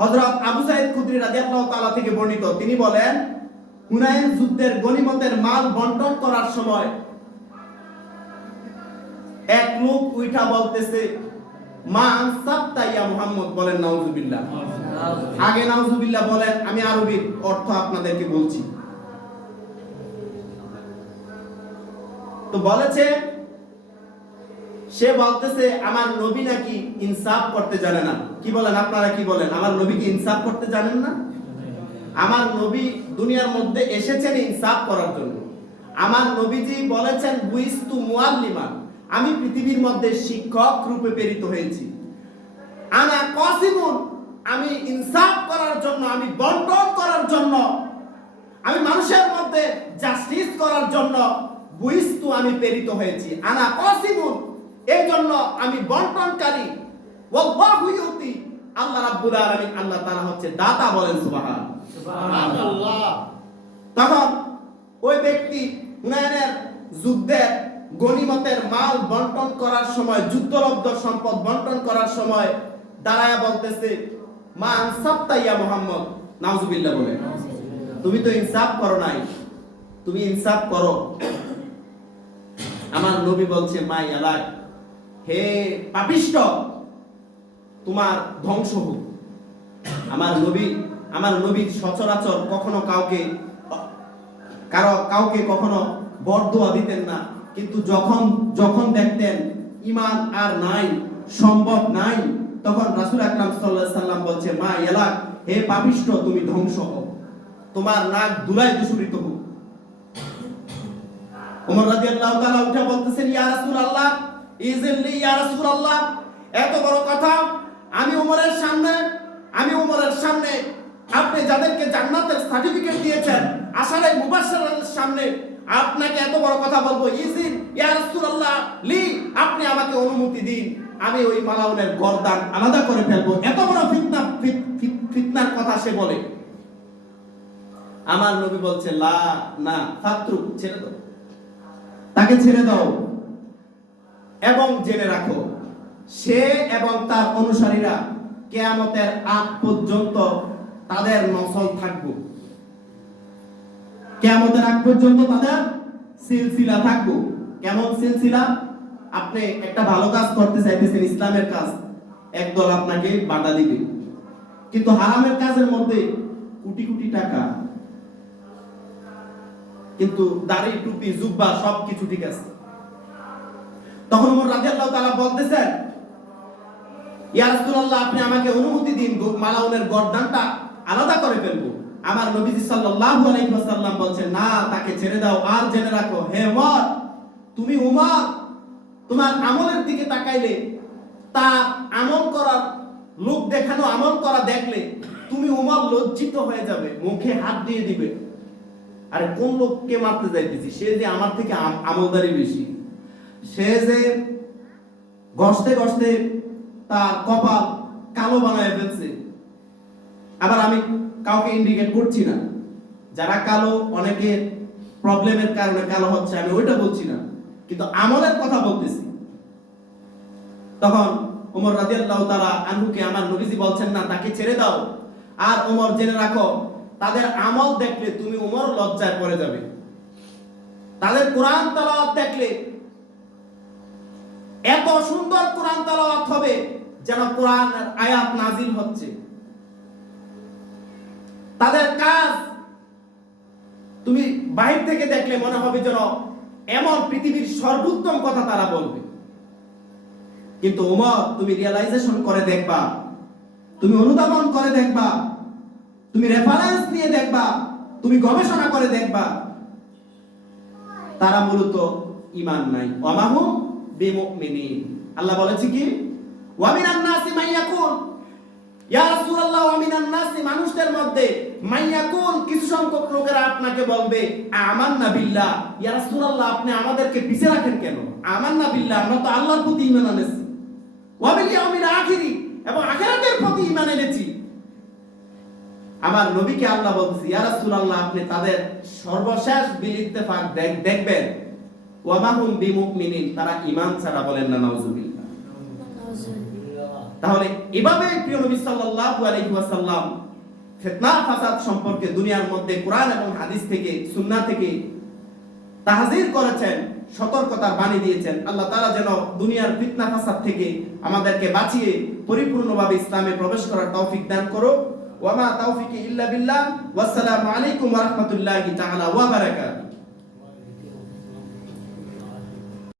হযরত আবু সাঈদ খুদরি রাদিয়াল্লাহু তাআলা থেকে বর্ণিত, তিনি বলেন, হুনাইন যুদ্ধের গনিমতের মাল বন্টন করার সময় এক লোক উঠা বলতেছে, মা আনসাবতা ইয়া মুহাম্মদ, বলেন নাউজুবিল্লাহ। আগে নাউজুবিল্লাহ বলেন, আমি আরবির অর্থ আপনাদেরকে বলছি। তো বলেছে, সে বলতেছে আমার নবী নাকি ইনসাফ করতে জানে না। কি বলেন আপনারা, কি বলেন, আমার নবী কি ইনসাফ করতে জানেন না? আমার নবী দুনিয়ার মধ্যে এসেছেন ইনসাফ করার জন্য। আমার নবীজি বলেছেন, বুইস্তু মুআল্লিমান, আমি পৃথিবীর মধ্যে শিক্ষক রূপে প্রেরিত হয়েছি। আনা কাসিমুন, আমি ইনসাফ করার জন্য, আমি বন্টন করার জন্য, আমি মানুষের মধ্যে জাস্টিস করার জন্য বুইস্তু, আমি প্রেরিত হয়েছি। আনা কাসিমুন, এই জন্য আমি বন্টনকারী। ওয়াল্লাহু ইউতি, আল্লাহ রাব্বুল আলামিন, আল্লাহ তাআলা হচ্ছে দাতা, বলেন সুবহানাল্লাহ। তখন ওই ব্যক্তি হুনাইনের যুদ্ধের গনিমতের মাল বন্টন করার সময়, যুদ্ধলব্ধ সম্পদ বন্টন করার সময় দাঁড়ায়া বলতেছে, মা আনসাবতা ইয়া মুহাম্মদ, নাউজুবিল্লাহ বলে, তুমি তো ইনসাফ করো নাই, তুমি ইনসাফ করো। আমার নবী বলছে, মা ইয়ালাক, হে পাপিষ্ঠ, তোমার ধ্বংস হোক। আমার নবী সচরাচর কখনো কাউকে কখনো বরদোয়া দিতেন না, কিন্তু যখন দেখতেন ঈমান আর নাই, সম্ভব নাই, তখন রাসূল আকরাম সাল্লাল্লাহু আলাইহি সাল্লাম বলছে, মা ইয়ালাক, হে পাপিষ্ঠ, তুমি ধ্বংস হও, তোমার নাক ধুলায় দূষিত হোক। ওমর রাদিয়াল্লাহু তাআলা উঠে বলতেছেন, ইয়া রাসূলুল্লাহ, ইযিনলি ইয়া রাসূলুল্লাহ, এত বড় কথা আমি ওমরের সামনে আপনি যাদেরকে জান্নাতের সার্টিফিকেট দিয়েছেন, আশারে মুবাশশিরের সামনে আপনাকে এত বড় কথা বলবো, ইযিন ইয়া রাসূলুল্লাহ লি, আপনি আমাকে অনুমতি দিন, আমি ওই মালাউনের গর্দান আলাদা করে ফেলবো। এত বড় ফিতনার কথা সে বলে। আমার নবী বলছে, লা, না, ফাতরু, ছেড়ে দাও, তাকে ছেড়ে দাও, এবং জেনে রাখো, সে এবং তার অনুসারীরা কিয়ামতের আগ পর্যন্ত তাদের নসল থাকবে। কিয়ামতের আগ পর্যন্ত তাদের সিলসিলা থাকবে। কেমন সিলসিলা? আপনি একটা ভালো কাজ করতে চাইতেছেন, ইসলামের কাজ, একদল আপনাকে বাধা দিবে, কিন্তু হারামের কাজের মধ্যে কোটি কোটি টাকা, কিন্তু দাড়ি, টুপি, জুব্বা সবকিছু ঠিক আছে। তখন ওমর রাদিয়াল্লাহু তাআলা বলতেছেন, ইয়া রাসূলুল্লাহ, আপনি আমাকে অনুমতি দিন, মালাউনের গর্দানটা আলাদা করে ফেলবো। আমার নবীজি সাল্লাল্লাহু আলাইহি ওয়াসাল্লাম বলছেন, না, তাকে ছেড়ে দাও, আর জেনে রাখো, হে ওমর, তুমি উমর, তোমার আমলের দিকে তাকাইলে, তা আমল করার লোক দেখানো আমল করা দেখলে তুমি উমর লজ্জিত হয়ে যাবে, মুখে হাত দিয়ে দিবে, আরে কোন লোককে মারতে যাইতেছি, সে যে আমার থেকে আমলদারি বেশি, সে যে ঘষতে ঘষতে তার কপাল কালো বানায় ফেলছে। আবার আমি কাউকে ইন্ডিকেট করছি না, যারা কালো, অনেকের প্রবলেমের কারণে কালো হচ্ছে, আমি ওইটা বলছি না, কিন্তু আমলের কথা বলতেছি। তখন ওমর রাদিয়াল্লাহু তাআলা আনহুকে আমার নবীজি বলছেন, না, তাকে ছেড়ে দাও, আর ওমর জেনে রাখো, তাদের আমল দেখলে তুমি ওমর লজ্জায় পড়ে যাবে। তাদের কোরআন তেলাওয়াত দেখলে এত সুন্দর কোরআন তেলাওয়াত হবে যেন কোরআনের আয়াত নাজিল হচ্ছে। তাদের কাজ তুমি বাইরে থেকে দেখলে মনে হবে যেন এমন পৃথিবীর সর্বোত্তম কথা তারা বলবে। কিন্তু ওমর, তুমি রিয়ালাইজেশন করে দেখবা, তুমি অনুধাবন করে দেখবা, তুমি রেফারেন্স নিয়ে দেখবা, তুমি গবেষণা করে দেখবা, তারা মূলত ঈমান নাই। ওয়ামাহুম বিমুমিনিন, আল্লাহ বলেছে কি, ওয়া মিনান নাসি মাইয়াকুল, ইয়া রাসূলুল্লাহ, ওয়া মিনান নাসি, মানুষদের মধ্যে, মাইয়াকুল, কিছু সংখ্যক লোকেরা আপনাকে বলবে, আমান্না বিল্লাহ, ইয়া রাসূলুল্লাহ, আপনি আমাদেরকে পিছে রাখেন কেন? আমান্না বিল্লাহ, আমরা তো আল্লাহর প্রতি ঈমান এনেছি, ওয়া বিল ইয়াউমিল আখিরি, এবং আখিরাতের প্রতি ঈমান এনেছি। আমার নবীকে আল্লাহ বলছে, ইয়া রাসূলুল্লাহ, আপনি তাদের সর্বশেষ বিল ইত্তেফাক দেখবেন, ওয়া মাহুম বিমুমিনিন, তারা ঈমান ছাড়া, বলেন না নাউজুবিল্লাহ। তাহলে এভাবে প্রিয় নবী সাল্লাল্লাহু আলাইহি ওয়াসাল্লাম ফিতনা ফাসাদ সম্পর্কে দুনিয়ার মধ্যে কোরআন এবং হাদিস থেকে সুন্নাহ থেকে তাহযীর করেছেন, সতর্কতার বাণী দিয়েছেন। আল্লাহ তাআলা যেন দুনিয়ার ফিতনা ফাসাদ থেকে আমাদেরকে বাঁচিয়ে পরিপূর্ণভাবে ইসলামে প্রবেশ করার তৌফিক দান করো। ওয়া মা তাওফিকি ইল্লা বিল্লাহ। ওয়াসসালামু আলাইকুম ওয়া রাহমাতুল্লাহি তাআলা ওয়া বারাকাতুহু।